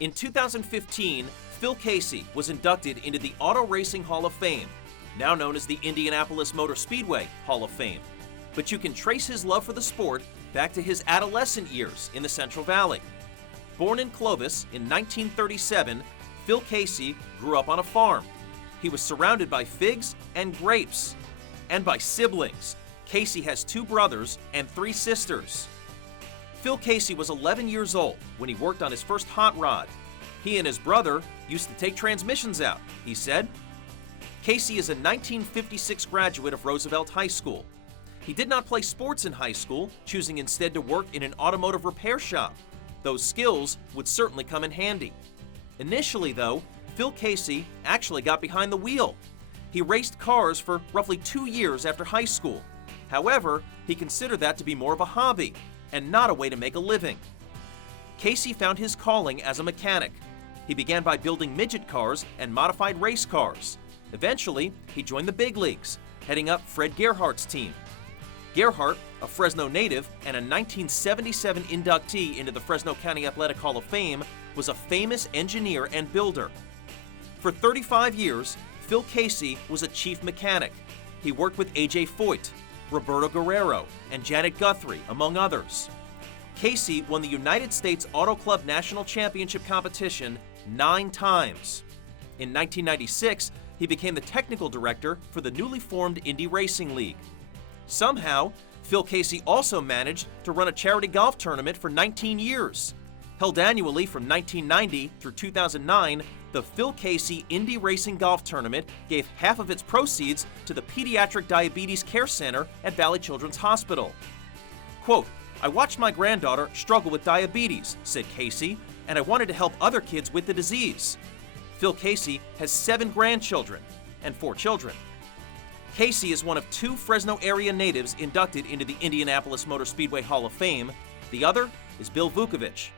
In 2015, Phil Casey was inducted into the Auto Racing Hall of Fame, now known as the Indianapolis Motor Speedway Hall of Fame. But you can trace his love for the sport back to his adolescent years in the Central Valley. Born in Clovis in 1937, Phil Casey grew up on a farm. He was surrounded by figs and grapes, and by siblings. Casey has 2 brothers and 3 sisters. Phil Casey was 11 years old when he worked on his first hot rod. He and his brother used to take transmissions out, he said. Casey is a 1956 graduate of Roosevelt High School. He did not play sports in high school, choosing instead to work in an automotive repair shop. Those skills would certainly come in handy. Initially, though, Phil Casey actually got behind the wheel. He raced cars for roughly 2 years after high school. However, he considered that to be more of a hobby and not a way to make a living. Casey found his calling as a mechanic. He began by building midget cars and modified race cars. Eventually, he joined the big leagues, heading up Fred Gerhardt's team. Gerhardt, a Fresno native and a 1977 inductee into the Fresno County Athletic Hall of Fame, was a famous engineer and builder. For 35 years, Phil Casey was a chief mechanic. He worked with A.J. Foyt, Roberto Guerrero, and Janet Guthrie, among others. Casey won the United States Auto Club National Championship competition 9 times. In 1996, he became the technical director for the newly formed Indy Racing League. Somehow, Phil Casey also managed to run a charity golf tournament for 19 years. Held annually from 1990 through 2009, the Phil Casey Indy Racing Golf Tournament gave half of its proceeds to the Pediatric Diabetes Care Center at Valley Children's Hospital. Quote, "I watched my granddaughter struggle with diabetes," said Casey, "and I wanted to help other kids with the disease." Phil Casey has 7 grandchildren and 4 children. Casey is one of 2 Fresno area natives inducted into the Indianapolis Motor Speedway Hall of Fame. The other is Bill Vukovich.